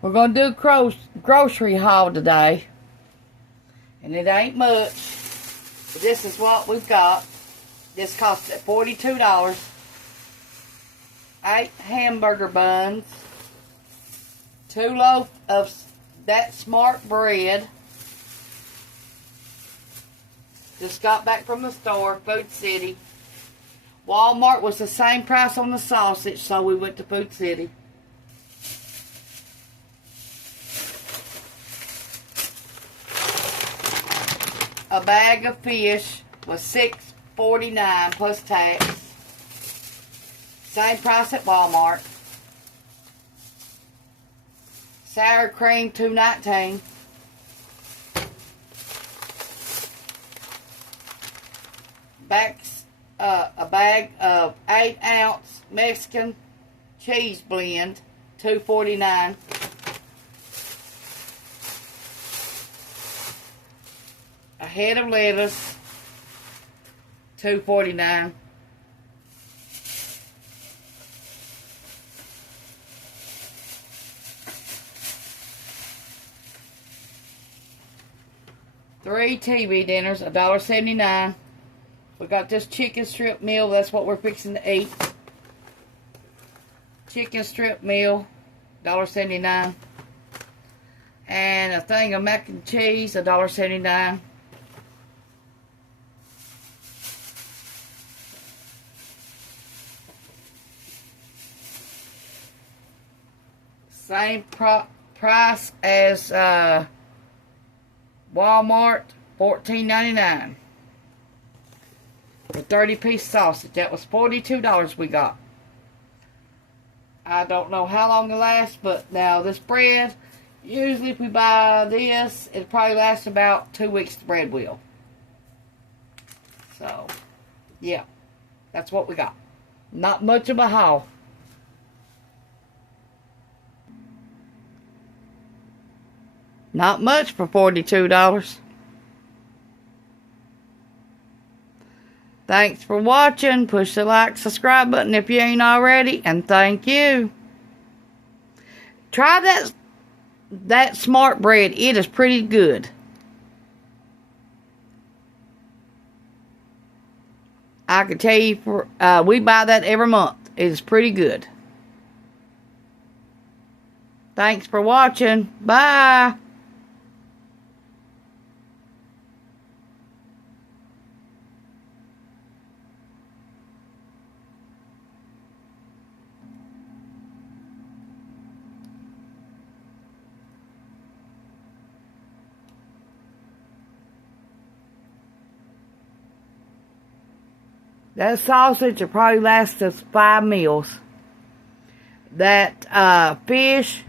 We're going to do grocery haul today. And it ain't much. But this is what we've got. This cost $42. 8 hamburger buns. 2 loaves of that smart bread. Just got back from the store, Food City. Walmart was the same price on the sausage, so we went to Food City. A bag of fish was $6.49 plus tax. Same price at Walmart. Sour cream $2.19. A bag of 8-ounce Mexican cheese blend, $2.49. A head of lettuce, $2.49. Three TV dinners, $1.79. We got this chicken strip meal. That's what we're fixing to eat. Chicken strip meal, $1.79. And a thing of mac and cheese, $1.79. Same price as Walmart, $14.99. For 30-piece sausage. That was $42 we got. I don't know how long it'll last, but now this bread, usually if we buy this, it'll probably last about 2 weeks, the bread will. So, yeah. That's what we got. Not much of a haul. Not much for $42. Thanks for watching. Push the like, subscribe button if you ain't already. And thank you. Try that smart bread. It is pretty good. I can tell you, we buy that every month. It is pretty good. Thanks for watching. Bye. That sausage will probably last us 5 meals. That fish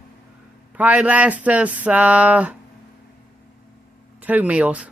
probably lasts us 2 meals.